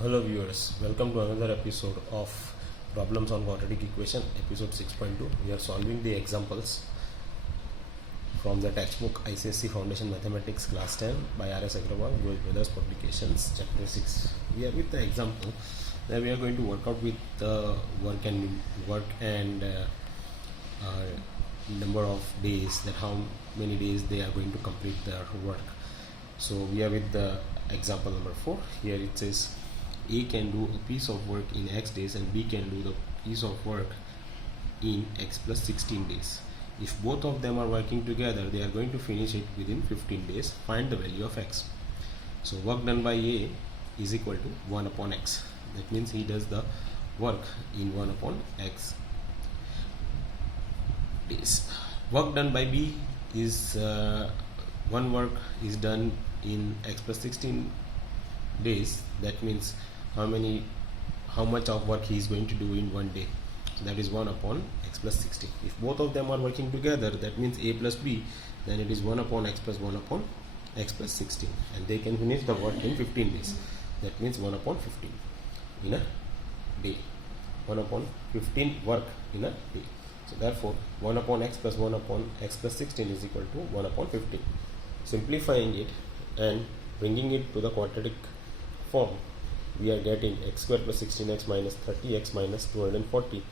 Hello viewers, welcome to another episode of Problems on Quadratic Equation, episode 6.2. We are solving the examples from the textbook ICSE Foundation Mathematics Class 10 by R.S. Aggarwal, Yogi Brothers Publications, Chapter 6. We are with the example that we are going to work out with the work and number of days, that how many days they are going to complete their work. So we are with the example number 4. Here it says A can do a piece of work in X days and B can do the piece of work in X plus 16 days. If both of them are working together, they are going to finish it within 15 days. Find the value of X. So work done by A is equal to 1 upon X. That means he does the work in 1 upon X days. Work done by B is one work is done in X plus 16 days. That means how much of work he is going to do in one day. So that is 1 upon X plus 16. If both of them are working together, that means A plus B, then it is 1 upon X plus 1 upon X plus 16, and they can finish the work in 15 days. That means 1 upon 15 in a day. 1 upon 15 work in a day. So therefore 1 upon X plus 1 upon X plus 16 is equal to 1 upon 15. Simplifying it and bringing it to the quadratic form, we are getting x square plus 16x minus 30x minus 240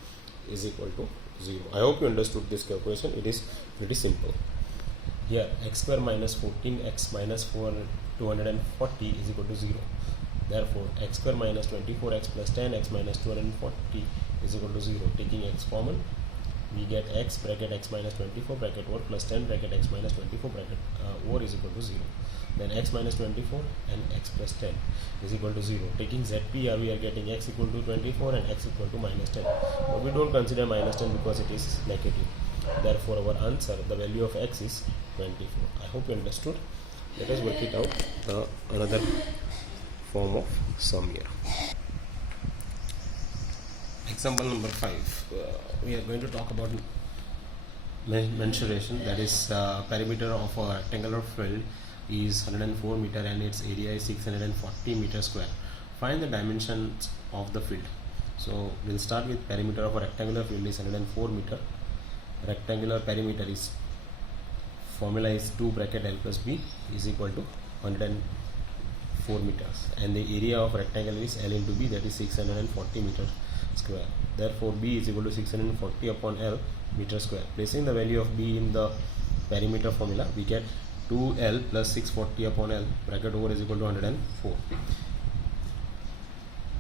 is equal to 0. I hope you understood this calculation. It is pretty simple. Here x square minus 14x minus 240 is equal to 0. Therefore x square minus 24x plus 10x minus 240 is equal to 0. Taking x common, we get x bracket x minus 24 bracket over plus 10 bracket x minus 24 bracket over is equal to 0. Then x minus 24 and x plus 10 is equal to 0. Taking ZPR, we are getting x equal to 24 and x equal to minus 10. But we don't consider minus 10 because it is negative. Therefore our answer, the value of x is 24. I hope you understood. Let us work it out another form of sum here. Example number 5. We are going to talk about mensuration, that is perimeter of a rectangular field is 104 meter and its area is 640 meter square. Find the dimensions of the field. So we'll start with perimeter of a rectangular field is 104 meter. Rectangular perimeter is formula is 2 bracket L plus B is equal to 104 meters, and the area of rectangle is L into B, that is 640 meter square. Therefore B is equal to 640 upon L meter square. Placing the value of B in the perimeter formula, we get 2L plus 640 upon L bracket over is equal to 104.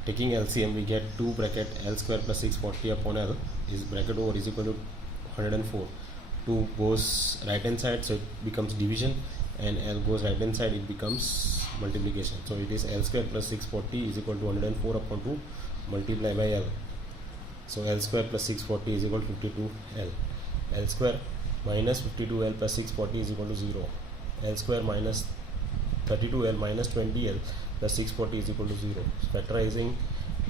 Taking LCM, we get 2 bracket L square plus 640 upon L is bracket over is equal to 104. 2 goes right hand side, so it becomes division, and L goes right hand side, it becomes multiplication. So it is L square plus 640 is equal to 104 upon 2 multiplied by L. So L square plus 640 is equal to 52L. L square minus 52L plus 640 is equal to 0. L square minus 32L minus 20L plus 640 is equal to 0. Factorizing,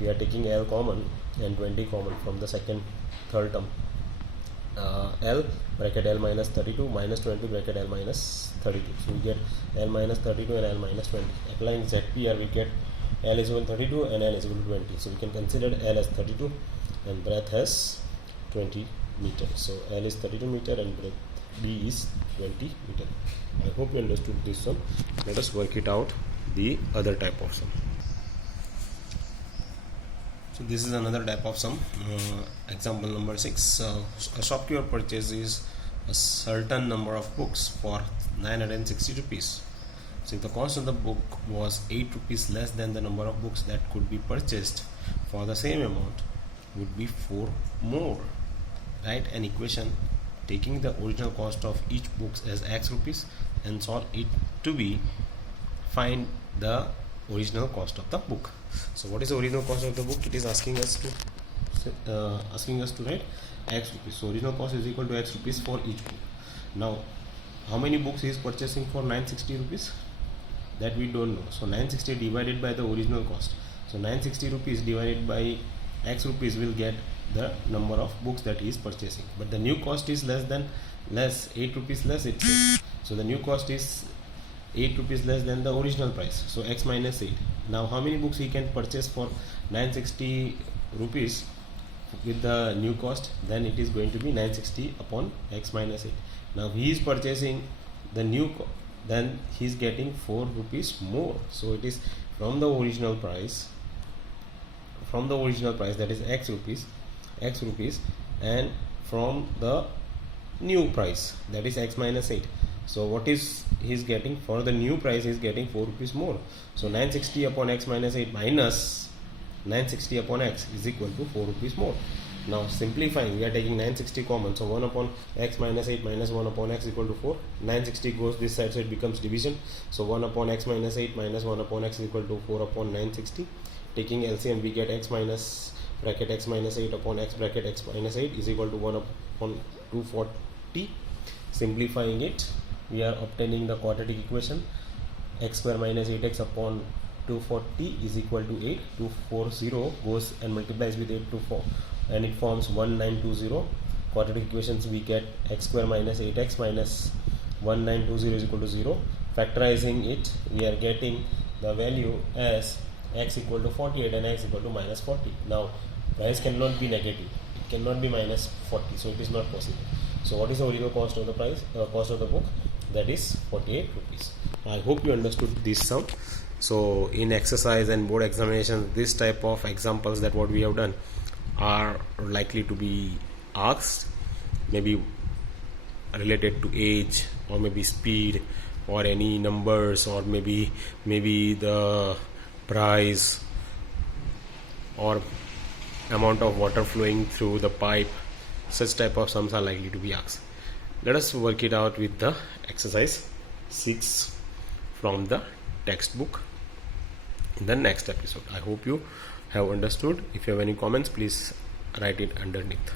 we are taking L common and 20 common from the third term. L bracket L minus 32 minus 20 bracket L minus 32. So we get L minus 32 and L minus 20. Applying ZPR, we get L is equal to 32 and L is equal to 20. So we can consider L as 32 and breadth as 20 meters. So L is 32 meter and breadth B is 20 meter. I hope you understood this sum. Let us work it out, the other type of sum. So this is another type of sum. Example number 6. A shopkeeper purchases a certain number of books for 960 rupees. So if the cost of the book was 8 rupees less than the number of books that could be purchased for the same amount would be 4 more. Write an equation taking the original cost of each book as X rupees and solve it to be find the original cost of the book. So what is the original cost of the book? It is asking us to write X rupees. So original cost is equal to X rupees for each book. Now how many books he is purchasing for 960 rupees? That we don't know. So 960 divided by the original cost. So 960 rupees divided by X rupees will get the number of books that he is purchasing. But the new cost is less, 8 rupees less it is. So the new cost is 8 rupees less than the original price, so x minus 8. Now how many books he can purchase for 960 rupees with the new cost? Then it is going to be 960 upon x minus 8. Now he is purchasing the new then he is getting 4 rupees more, so it is from the original price, that is x rupees, and from the new price, that is x minus 8. So what is he is getting for the new price? He is getting 4 rupees more. So 960 upon x minus 8 minus 960 upon x is equal to 4 rupees more. Now simplifying, we are taking 960 common, so 1 upon x minus 8 minus 1 upon x equal to 4. 960 goes this side, so it becomes division. So 1 upon x minus 8 minus 1 upon x is equal to 4 upon 960. Taking LCM, we get x minus bracket x minus 8 upon x bracket x minus 8 is equal to 1 upon 240. Simplifying it, we are obtaining the quadratic equation. X square minus 8x upon 240 is equal to 8. 240 goes and multiplies with 8 to 4, and it forms 1920. Quadratic equations, we get x square minus 8x minus 1920 is equal to 0. Factorizing it, we are getting the value as x equal to 48 and x equal to minus 40. Now price cannot be negative, it cannot be minus 40, so it is not possible. So what is the original cost of the cost of the book? That is 48 rupees. I hope you understood this sum. So in exercise and board examinations, this type of examples that what we have done are likely to be asked, maybe related to age or maybe speed or any numbers, or maybe the price or amount of water flowing through the pipe. Such type of sums are likely to be asked. Let us work it out with the exercise 6 from the textbook in the next episode. I hope you have understood. If you have any comments, please write it underneath.